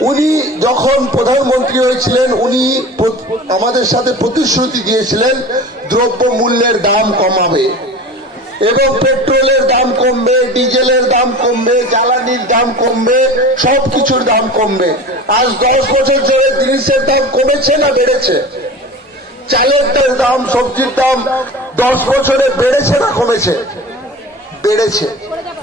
উনি যখন প্রধানমন্ত্রী হয়েছিলেন, উনি আমাদের সাথে প্রতিশ্রুতি দিয়েছিলেন দ্রব্য মূল্যের দাম কমাবে এবং পেট্রোলের দাম কমবে, ডিজেলের দাম কমবে, জ্বালানির দাম কমবে সব কিছুর দাম কমবে। আজ দশ বছর ধরে জিনিসের দাম কমেছে না বেড়েছে? চালের দাম, সবজির দাম দশ বছরে বেড়েছে না কমেছে? বেড়েছে।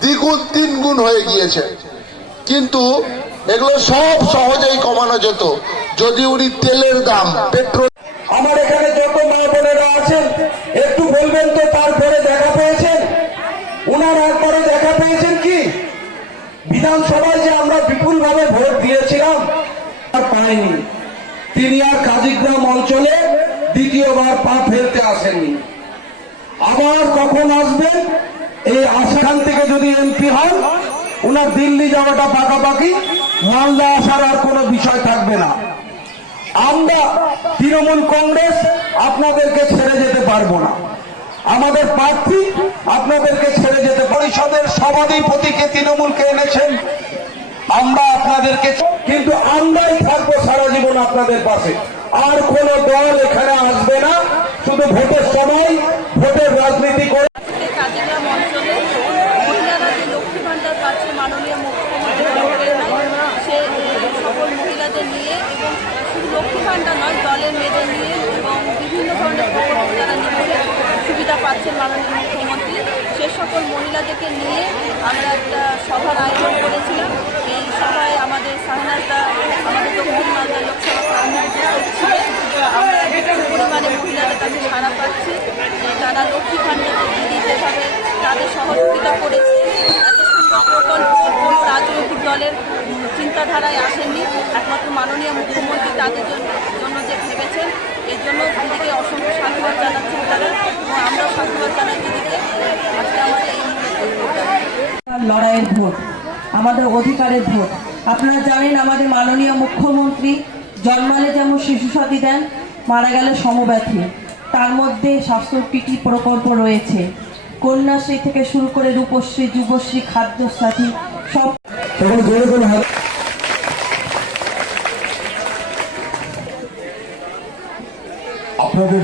দ্বিগুণ তিন গুণ হয়ে গিয়েছে। কিন্তু এগুলো সব সহজেই কমানো যেত। যদি উনি তেলের দাম, পেট্রোল আমার এখানে যত মা বোনেরা আছেন, একটু বলবেন তো তারপরে দেখা পেয়েছেন? উনার একবারে দেখা পেয়েছেন কি? বিধানসভায় যে আমরা বিপুল ভাবে ভোট দিয়েছিলাম, আর পাইনি। তিনি আর কাজীগ্রাম অঞ্চলে দ্বিতীয়বার পা ফেলতে আসেননি। আবার কখন আসবেন? এই আসাম থেকে যদি এমপি হন উনার দিল্লি যাওয়াটা পাকাপাকি, মালদা আসার আর কোনো বিষয় থাকবে না। আমরা তৃণমূল কংগ্রেস আপনাদেরকে ছেড়ে যেতে পারব না। আমাদের প্রার্থী আপনাদেরকে ছেড়ে যেতে পরিষদের সভাধিপতিকে তৃণমূলকে এনেছেন। আমরা আপনাদেরকে কিন্তু আমরাই থাকব সারা জীবন আপনাদের পাশে। আর কোন দল এখানে আসবে না। শুধু ভোটের সময়, ভোটের রাজনীতি করে এই কাজিরাম অঞ্চলে মহিলারা যে লক্ষ্মী ভাণ্ডার পাচ্ছে মাননীয় মুখ্যমন্ত্রী মমতা সে সকল মহিলাদের নিয়ে এবং শুধু লক্ষ্মী ভাণ্ডার নয়, দলের মেয়েদের নিয়ে এবং বিভিন্ন ধরনের প্রকল্প যারা নিয়ে সুবিধা পাচ্ছেন মাননীয় মুখ্যমন্ত্রী। সে সকল মহিলাদেরকে নিয়ে আমরা একটা সভার আয়োজন করেছিলাম। এই সভায় আমাদের শাহনাজদা আমাদের দক্ষিণ মালদা লোকসভা ছিলেন। আমরা পরিমাণে মহিলাদের কাছে সাড়া পাচ্ছি তারা লক্ষ্মী দিদি যেভাবে তাদের সহযোগিতা করেছে, এত সুন্দর প্রকল্প, কোনো রাজনৈতিক দলের চিন্তাধারায় আসেনি তাদের জন্য যে ভেবেছেন এর জন্য দিদিকে অসংখ্য সাধুবাদ জানাচ্ছেন তারা। এবং আমরাও সাধুবাদ জানাই দিদিকে। আজকে আমাদের এই লড়াইয়ের ভোট আমাদের অধিকারের ভোট। আপনারা জানেন আমাদের মাননীয় মুখ্যমন্ত্রী জন্মালে যেমন শিশু সাথী দেন মারা গেলে সমব্যথী। তার মধ্যে স্বাস্থ্য পিটি প্রকল্প রয়েছে। কন্যাশ্রী থেকে শুরু করে রূপশ্রী যুবশ্রী খাদ্য সাথী সব তখন জোরে করে হাত আপনাদের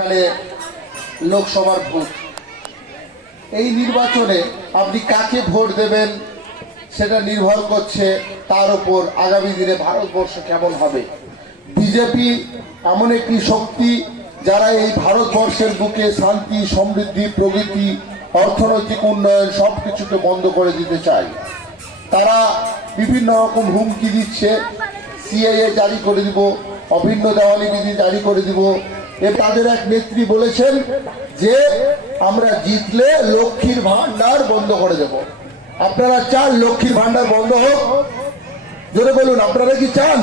এখানে লোকসভার ভোট। এই নির্বাচনে আপনি কাকে ভোট দেবেন সেটা নির্ভর করছে তার উপর আগামী দিনে ভারতবর্ষ কেমন হবে। বিজেপি এমন একটি শক্তি যারা এই ভারতবর্ষের বুকে শান্তি, সমৃদ্ধি, প্রগতি, অর্থনৈতিক উন্নয়ন সব কিছুকে বন্ধ করে দিতে চায়। তারা বিভিন্ন রকম হুমকি দিচ্ছে। সিএএ জারি করে দিব, অভিন্ন দেওয়ানি বিধি জারি করে দিব তাদের এক নেত্রী বলেছেন যে, আমরা জিতলে লক্ষ্মীর ভান্ডার বন্ধ করে দেব। আপনারা চান লক্ষ্মীর ভান্ডার বন্ধ হোক? জোরে বলুন, আপনারা কি চান?